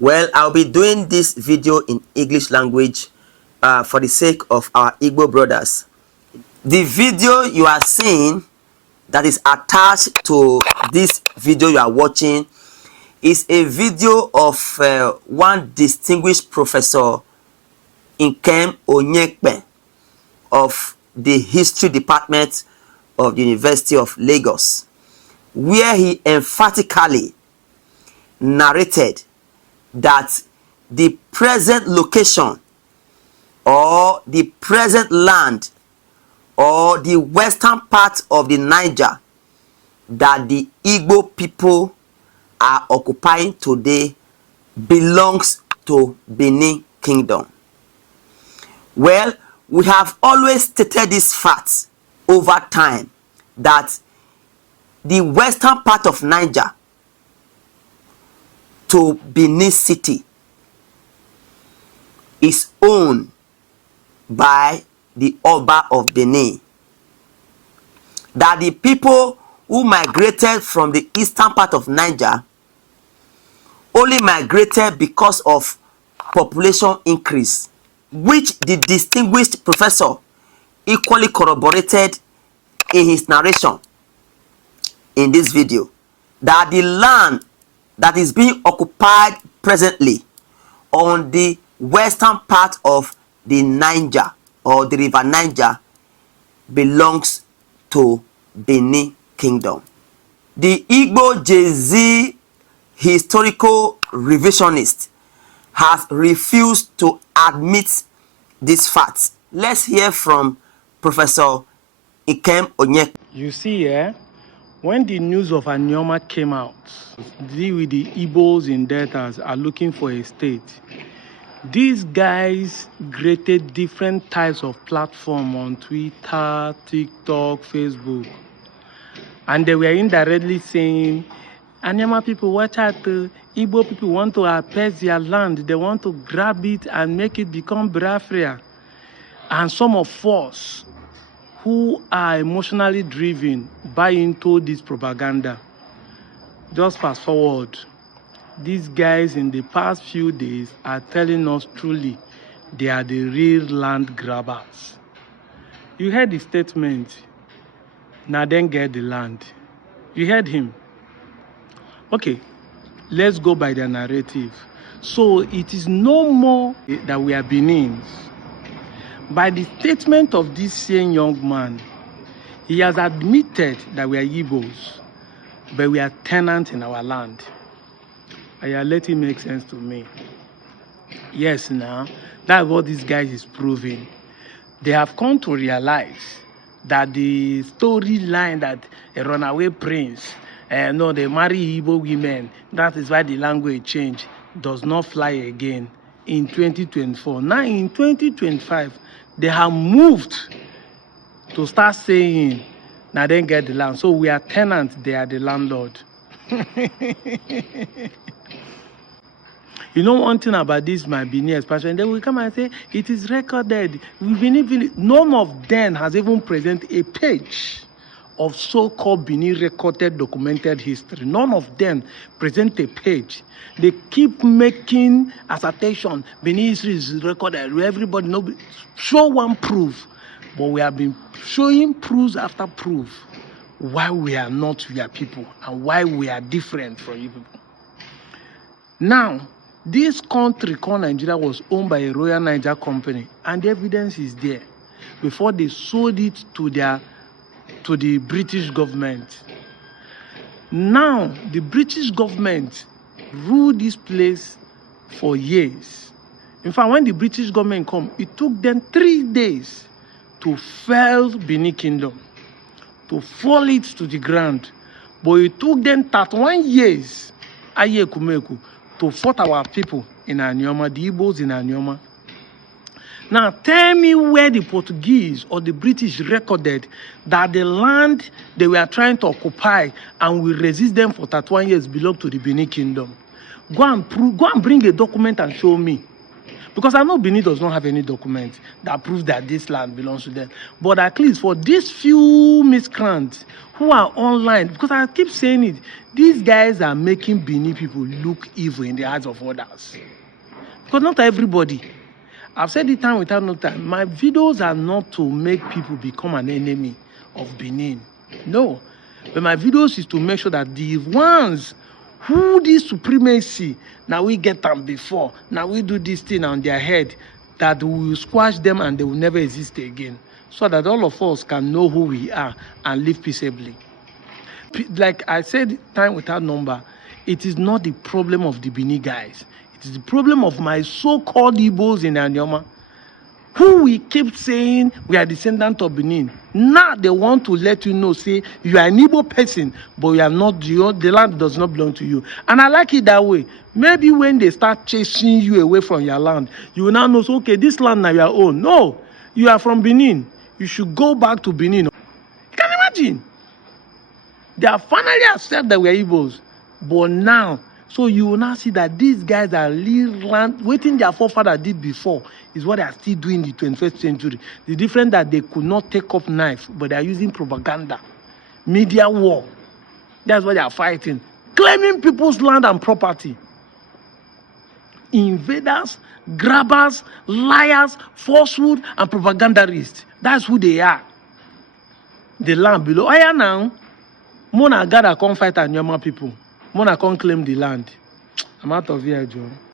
Well, I'll be doing this video in English language for the sake of our Igbo brothers. The video you are seeing that is attached to this video you are watching is a video of one distinguished professor Nkem Onyekpe of the History Department of the University of Lagos, where he emphatically narrated that the present location or the present land or the western part of the Niger that the Igbo people are occupying today belongs to Bini Kingdom. Well, we have always stated this fact over time that the western part of Niger to Bini City is owned by the Oba of Bini. That the people who migrated from the eastern part of Niger only migrated because of population increase, which the distinguished professor equally corroborated in his narration in this video, that the land that is being occupied presently on the western part of the Niger or the river Niger belongs to Bini Kingdom. The Igbo Jay-Z historical revisionist has refused to admit these facts. Let's hear from Professor Nkem Onyekpe. You see, when the news of Anioma came out, with the Igbos in Deltas are looking for a state, these guys created different types of platform on Twitter, TikTok, Facebook, and they were indirectly saying, Anioma people, watch out, Igbo people want to appease their land, they want to grab it and make it become Biafra. And some of us who are emotionally driven buy into this propaganda. Just fast forward, these guys in the past few days are telling us truly they are the real land grabbers. You heard the statement, now then get the land. You heard him. Okay, let's go by the narrative. So it is no more that we are Benins. By the statement of this same young man, he has admitted that we are Igbos, but we are tenants in our land. I let it make sense to me. Yes, now, that's what this guy is proving. They have come to realize that the storyline that a runaway prince, no, they marry Igbo women, that is why the language change, does not fly again in 2024. Now in 2025, they have moved to start saying, now then get the land. So we are tenants, they are the landlord. You know one thing about this, my Bini expansion, they will come and say, it is recorded. None of them has even presented a page of so-called Bini recorded, documented history. None of them present a page. They keep making assertion, Bini history is recorded, everybody knows. Show one proof. But we have been showing proofs after proof why we are not your people and why we are different from you people. Now, this country called Nigeria was owned by a Royal Niger company, and the evidence is there before they sold it to the British government. Now, the British government ruled this place for years. In fact, when the British government come, it took them 3 days to fell Bini Kingdom, to fall it to the ground. But it took them 31 years, to fight our people in Anioma, the Igbos in Anioma. Now tell me where the Portuguese or the British recorded that the land they were trying to occupy and we resist them for 31 years belonged to the Bini Kingdom. Go and bring a document and show me. Because I know Bini does not have any document that proves that this land belongs to them. But at least for these few miscreants who are online, because I keep saying it, these guys are making Bini people look evil in the eyes of others. Because not everybody. I've said it time without no time. My videos are not to make people become an enemy of Benin. No. But my videos is to make sure that the ones who this supremacy, now we get them before, now we do this thing on their head, that we will squash them and they will never exist again. So that all of us can know who we are and live peaceably. Like I said time without number, it is not the problem of the Bini guys. It is the problem of my so-called Igbos in Anyoma, who we keep saying we are descendant of Benin. Now they want to let you know, say you are an Igbo person, but you are not, the land does not belong to you. And I like it that way. Maybe when they start chasing you away from your land, you will now know, so, okay, this land now your own. No, you are from Benin. You should go back to Benin. You can imagine. They are finally accept that we are Igbos. But now, so you will now see that these guys are land, waiting their forefather did before is what they are still doing in the 21st century. The difference that they could not take up knife, but they are using propaganda, media war. That's what they are fighting. Claiming people's land and property. Invaders, grabbers, liars, falsehood, and propagandists. That's who they are. The land below. Oh yeah, now. Mona Gada come fight Anyoma people. Mona come claim the land. I'm out of here, Joe.